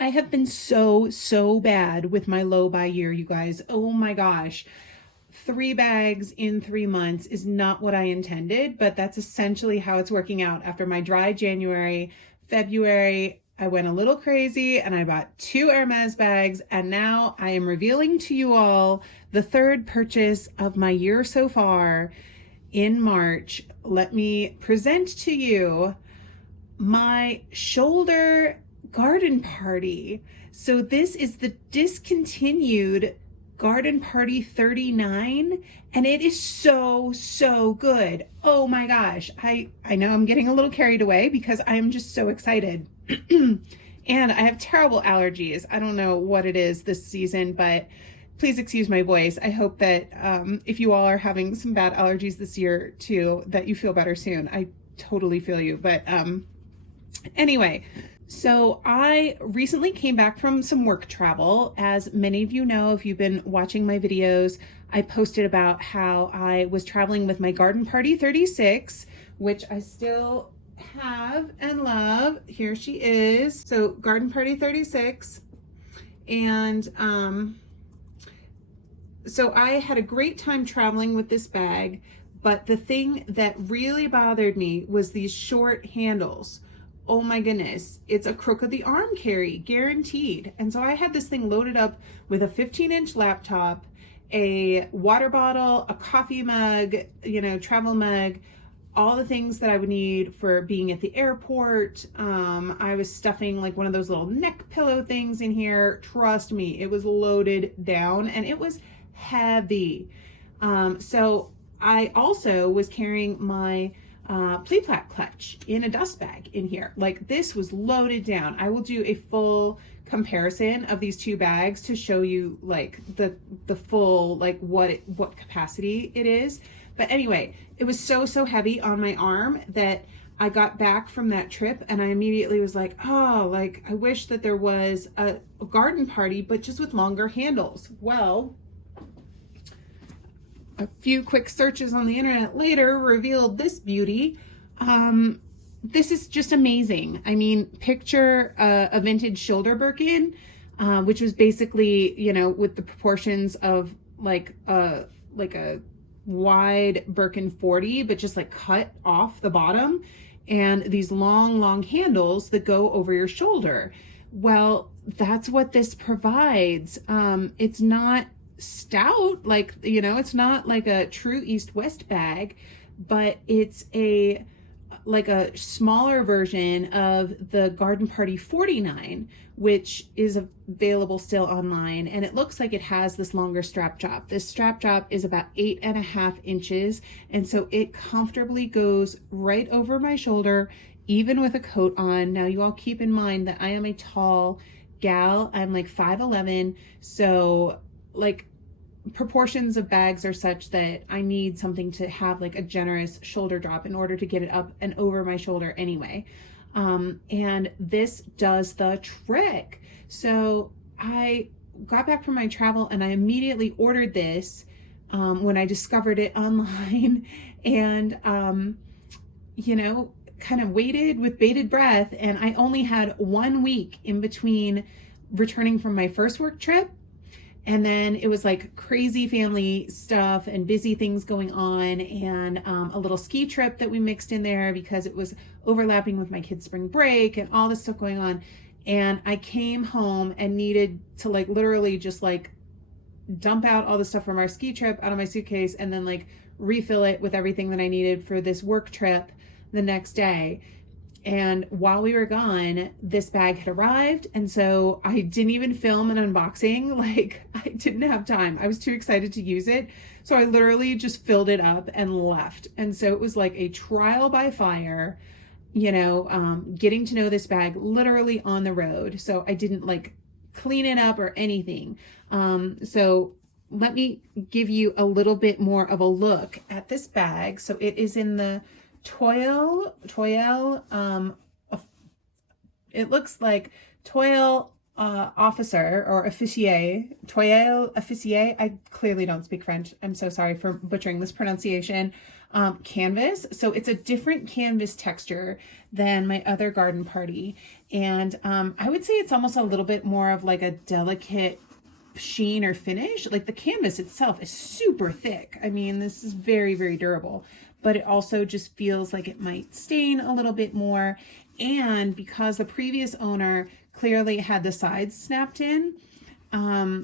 I have been so bad with my low buy year, you guys. Oh my gosh. 3 bags in 3 months is not what I intended, but that's essentially how it's working out. After my dry January, February, I went a little crazy and I bought 2 Hermes bags, and now I am revealing to you all the third purchase of my year so far in March. Let me present to you my Shoulder Garden Party. So this is the discontinued Garden Party 39, and it is so good. Oh my gosh. I know I'm getting a little carried away because I'm just so excited. And I have terrible allergies. I don't know what it is this season, but please excuse my voice. I hope that if you all are having some bad allergies this year too, that you feel better soon. I totally feel you. But anyway, so I recently came back from some work travel. As many of you know, if you've been watching my videos, I posted about how I was traveling with my Garden Party 36, which I still have and love. Here she is. So Garden Party 36. And so I had a great time traveling with this bag, but the thing that really bothered me was these short handles. Oh my goodness, it's a crook of the arm carry, guaranteed. And so I had this thing loaded up with a 15-inch laptop, a water bottle, a coffee mug, travel mug, all the things that I would need for being at the airport. I was stuffing like one of those little neck pillow things in here. Trust me, it was loaded down and it was heavy. So I also was carrying my Pleat clutch in a dust bag in here. Like, this was loaded down. I will do a full comparison of these two bags to show you like the full, like what capacity it is. But anyway, it was so heavy on my arm that I got back from that trip and I immediately was like, oh, like I wish that there was a garden party, but just with longer handles. Well, a few quick searches on the internet later revealed this beauty. This is just amazing. I mean, picture a vintage shoulder Birkin, which was basically, with the proportions of like a wide Birkin 40, but just like cut off the bottom, and these long handles that go over your shoulder. Well, that's what this provides. It's not stout, like, it's not like a true East-West bag, but it's like a smaller version of the Garden Party 49, which is available still online. And it looks like it has this longer strap drop. This strap drop is about 8.5 inches. And so it comfortably goes right over my shoulder, even with a coat on. Now, you all keep in mind that I am a tall gal. I'm like 5'11". So like, proportions of bags are such that I need something to have like a generous shoulder drop in order to get it up and over my shoulder anyway. And this does the trick. So I got back from my travel and I immediately ordered this when I discovered it online, and kind of waited with bated breath. And I only had 1 week in between returning from my first work trip, and then it was like crazy family stuff and busy things going on, and a little ski trip that we mixed in there because it was overlapping with my kids' spring break and all this stuff going on. And I came home and needed to like literally just like dump out all the stuff from our ski trip out of my suitcase and then like refill it with everything that I needed for this work trip the next day. And while we were gone, this bag had arrived. And so I didn't even film an unboxing. Like, I didn't have time. I was too excited to use it. So I literally just filled it up and left. And so it was like a trial by fire, getting to know this bag literally on the road. So I didn't like clean it up or anything. So let me give you a little bit more of a look at this bag. So it is in the Toile, it looks like Toile officer or officier, Toile officier. I clearly don't speak French. I'm so sorry for butchering this pronunciation. canvas. So it's a different canvas texture than my other garden party. And I would say it's almost a little bit more of like a delicate sheen or finish. Like the canvas itself is super thick. I mean, this is very, very durable, but it also just feels like it might stain a little bit more. And because the previous owner clearly had the sides snapped in,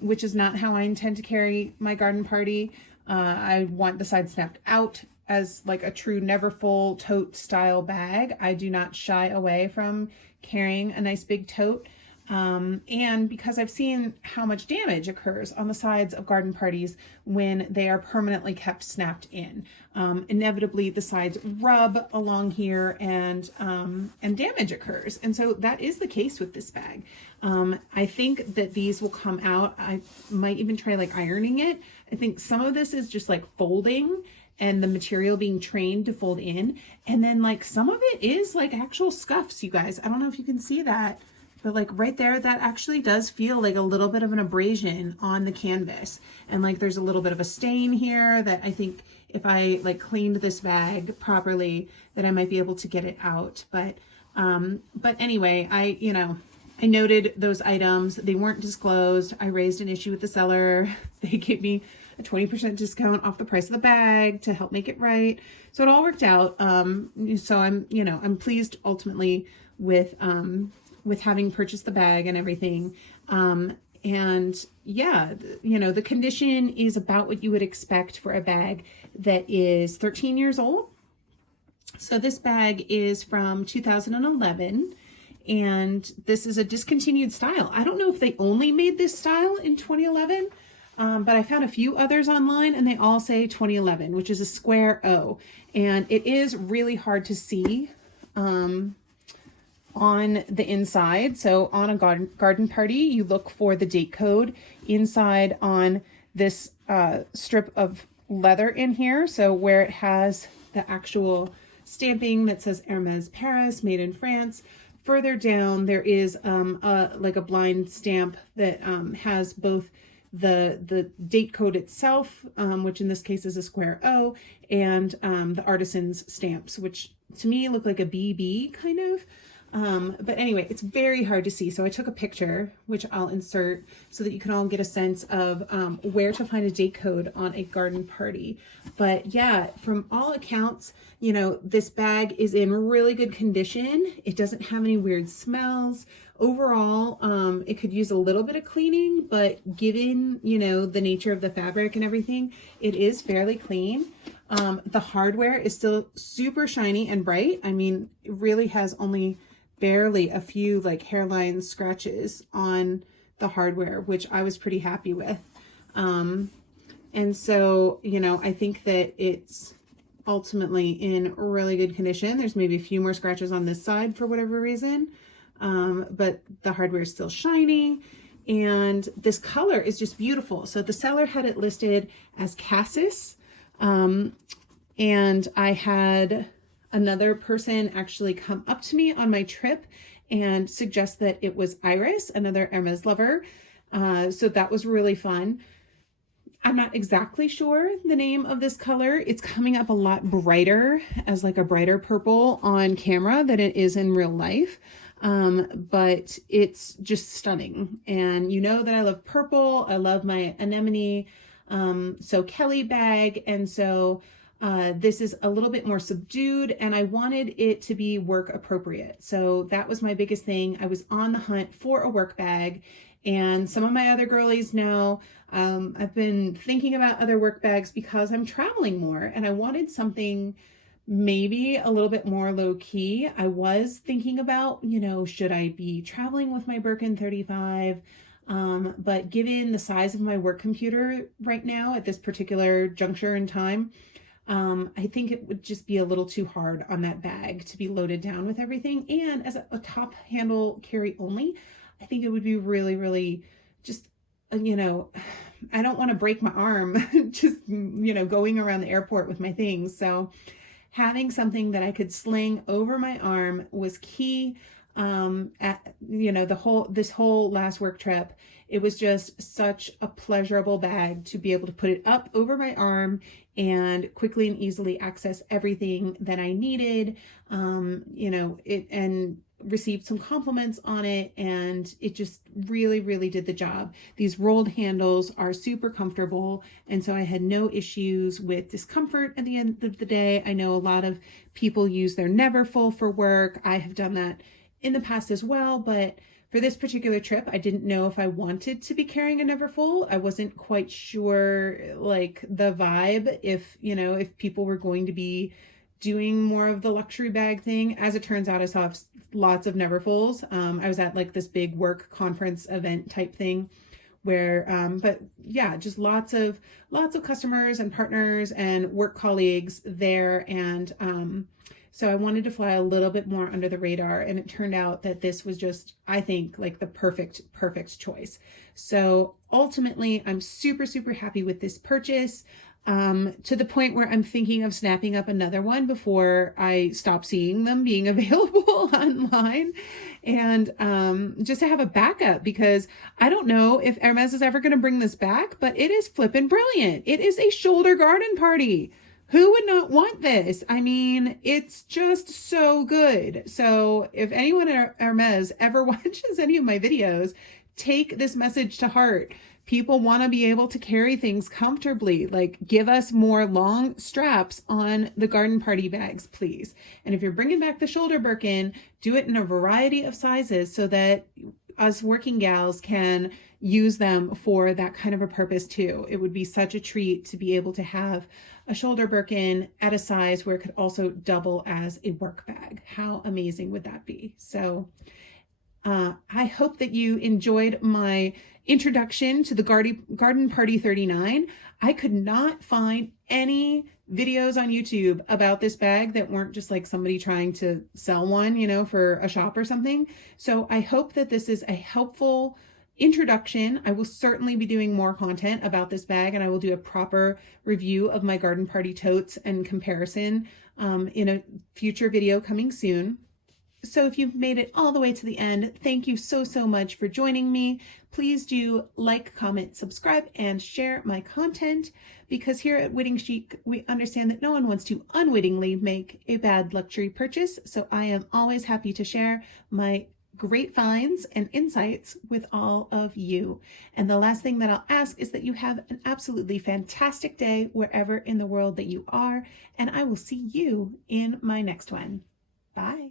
which is not how I intend to carry my garden party. I want the sides snapped out as like a true never full tote style bag. I do not shy away from carrying a nice big tote. And because I've seen how much damage occurs on the sides of garden parties when they are permanently kept snapped in. Inevitably the sides rub along here and damage occurs. And so that is the case with this bag. I think that these will come out. I might even try like ironing it. I think some of this is just like folding and the material being trained to fold in. And then like some of it is like actual scuffs, you guys. I don't know if you can see that. But like right there, that actually does feel like a little bit of an abrasion on the canvas. And like there's a little bit of a stain here that I think if I like cleaned this bag properly, that I might be able to get it out. But anyway, I noted those items. They weren't disclosed. I raised an issue with the seller. They gave me a 20% discount off the price of the bag to help make it right. So it all worked out. So I'm pleased ultimately with having purchased the bag and everything. And yeah, the condition is about what you would expect for a bag that is 13 years old. So this bag is from 2011 and this is a discontinued style. I don't know if they only made this style in 2011, but I found a few others online and they all say 2011, which is a square O. And it is really hard to see on the inside. So on a garden party, you look for the date code inside on this strip of leather in here. So where it has the actual stamping that says Hermes Paris, made in France. Further down, there is like a blind stamp that has both the date code itself, which in this case is a square O, and the artisan's stamps, which to me look like a BB kind of. But anyway, it's very hard to see. So I took a picture, which I'll insert so that you can all get a sense of where to find a date code on a garden party. But yeah, from all accounts, this bag is in really good condition. It doesn't have any weird smells. Overall, it could use a little bit of cleaning, but given, the nature of the fabric and everything, it is fairly clean. The hardware is still super shiny and bright. I mean, it really has only barely a few like hairline scratches on the hardware, which I was pretty happy with. And so, I think that it's ultimately in really good condition. There's maybe a few more scratches on this side for whatever reason. But the hardware is still shiny and this color is just beautiful. So the seller had it listed as Cassis. And I had another person actually come up to me on my trip and suggest that it was Iris, another Hermes lover. So that was really fun. I'm not exactly sure the name of this color. It's coming up a lot brighter as like a brighter purple on camera than it is in real life. But it's just stunning. And that I love purple. I love my anemone, So Kelly bag. And so this is a little bit more subdued and I wanted it to be work appropriate. So that was my biggest thing. I was on the hunt for a work bag and some of my other girlies know I've been thinking about other work bags because I'm traveling more and I wanted something maybe a little bit more low key. I was thinking about, should I be traveling with my Birkin 35? But given the size of my work computer right now at this particular juncture in time, I think it would just be a little too hard on that bag to be loaded down with everything. And as a top handle carry only, I think it would be really, really just, I don't want to break my arm just, going around the airport with my things. So having something that I could sling over my arm was key. This whole last work trip, it was just such a pleasurable bag to be able to put it up over my arm and quickly and easily access everything that I needed. And received some compliments on it, and it just really, really did the job. These rolled handles are super comfortable, and so I had no issues with discomfort at the end of the day. I know a lot of people use their Neverfull for work. I have done that in the past as well, but for this particular trip, I didn't know if I wanted to be carrying a Neverfull. I wasn't quite sure, like, the vibe, if people were going to be doing more of the luxury bag thing. As it turns out, I saw lots of Neverfulls. I was at like this big work conference event type thing where, but yeah, just lots of customers and partners and work colleagues there. And so I wanted to fly a little bit more under the radar, and it turned out that this was just, I think, like the perfect choice. So ultimately, I'm super, super happy with this purchase. To the point where I'm thinking of snapping up another one before I stop seeing them being available online, and just to have a backup, because I don't know if Hermes is ever going to bring this back, but it is flippin' brilliant. It is a shoulder garden party. Who would not want this? I mean, it's just so good. So if anyone at Hermes ever watches any of my videos, take this message to heart. People want to be able to carry things comfortably. Like, give us more long straps on the garden party bags, please. And if you're bringing back the shoulder Birkin, do it in a variety of sizes so that us working gals can use them for that kind of a purpose too. It would be such a treat to be able to have a shoulder Birkin at a size where it could also double as a work bag. How amazing would that be? So I hope that you enjoyed my introduction to the Garden Party 39. I could not find any videos on YouTube about this bag that weren't just like somebody trying to sell one, for a shop or something. So I hope that this is a helpful introduction. I will certainly be doing more content about this bag, and I will do a proper review of my Garden Party totes and comparison in a future video coming soon. So if you've made it all the way to the end, thank you so, so much for joining me. Please do like, comment, subscribe, and share my content, because here at Witting Chic, we understand that no one wants to unwittingly make a bad luxury purchase. So I am always happy to share my great finds and insights with all of you. And the last thing that I'll ask is that you have an absolutely fantastic day wherever in the world that you are. And I will see you in my next one. Bye.